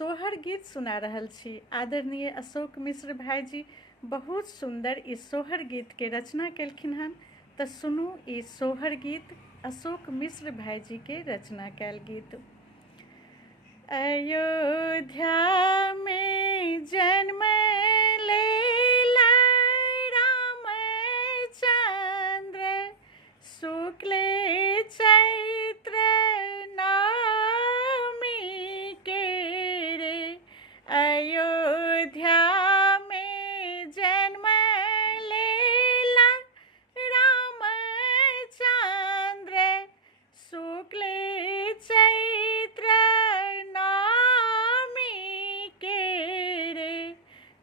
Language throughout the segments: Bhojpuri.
सोहर गीत सुना रहल छी। आदरणीय अशोक मिश्र भाईजी बहुत सुंदर इस सोहर गीत के रचना केलखिन हन। तो सुनू ई सोहर गीत अशोक मिश्र भाईजी के रचना कैल गीत। अयोध्या में जन्म लेला रामचंद्र शुक्ल चैत्र नवमी के रे। अयोध्या में जन्म लेला रामचंद्र शुक्ल चैत्र नवमी के रे।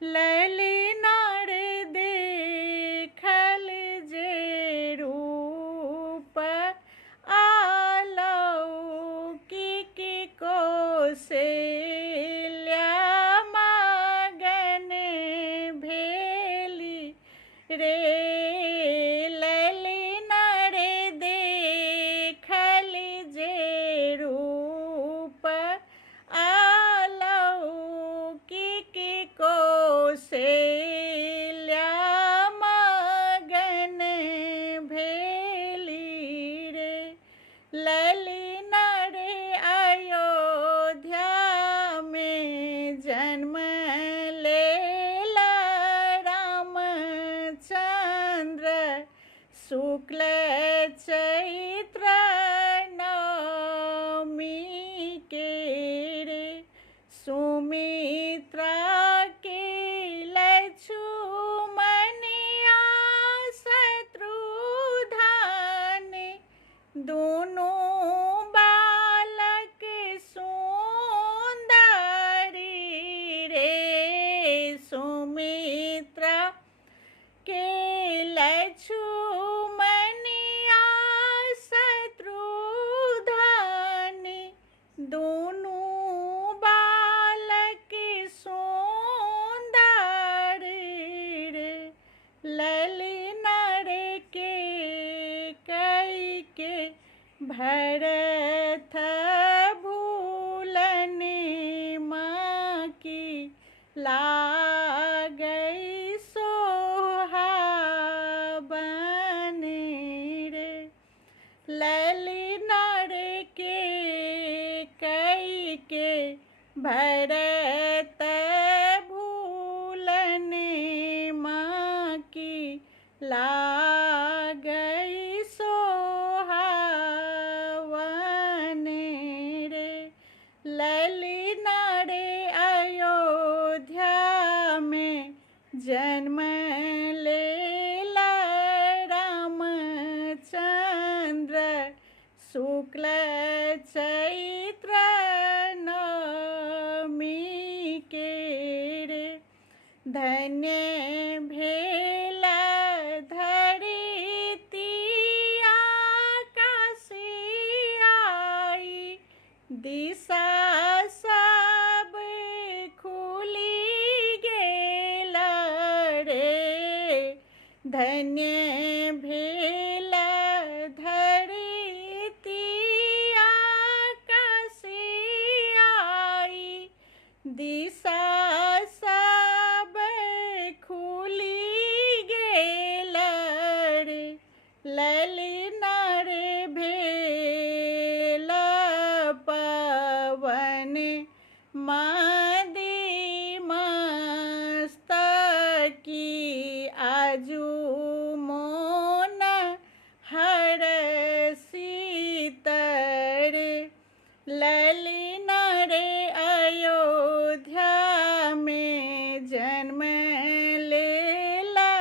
ललिनार देखल जे रूप अलौकिक कौशल्या मगन भेली रे। ललिनार देखल जे रूप अलौकिक कौशल्या मगन भेली रे। ललिनार अयोध्या में जन्म लेला रामचंद्र शुक्ल चैत्र नवमी के रे। सुमित्रा के लक्ष्मणिया शत्रुघ्न दोनों बालक सुंदरी रे। सुमित्रा के लक्ष्मणिया शत्रुघ्न दोनों बालक सुंदर रे। ललिनार के कई के भरत भूलन माँ की लागई सोहाबन रे। ललिनार के कई के भरत भूलन माँ की लागई सोहावन रे। ललिनार अयोध्या में जन्म लेला रामचंद्र शुक्ल चैत्र नवमी के रे। धन्य भेला धरती आकाशियाई दिशा सब खुली गेला रे। धन्य भेला धरती आकाशियाई दिशा सब खुली गेला रे। ललिनार भेला पवन मादी मस्तकी आजू मोन हरषित रे। ललिनार अयोध्या में जन्म लेला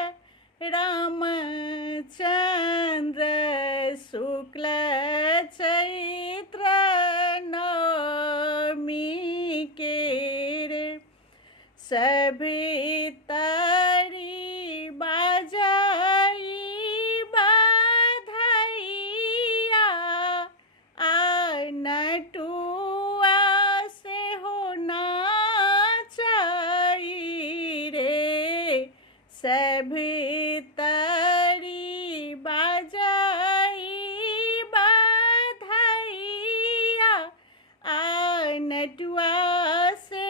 रामचंद्र शुक्ल चैत्र नवमी के रे। सभी तारी बाजाई बधाइया आ नटुआ से हो नाचाई रे। सभी तारी बाजाई बधाइया आ नटुआ से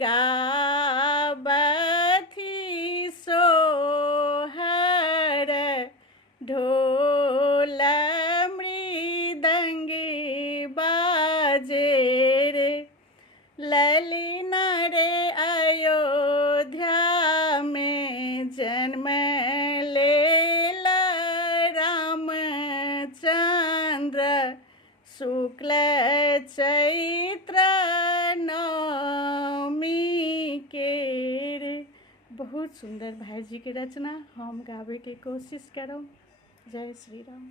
गाबथी सोहर ढोल मृदंगी बाजे रे। ललिन रे अयोध्या में जन्म लेला रामचंद्र शुक्ल चैत्र नवमी के रे। बहुत सुंदर भाई जी के रचना हम गावे के कोशिश करब। जय श्री राम।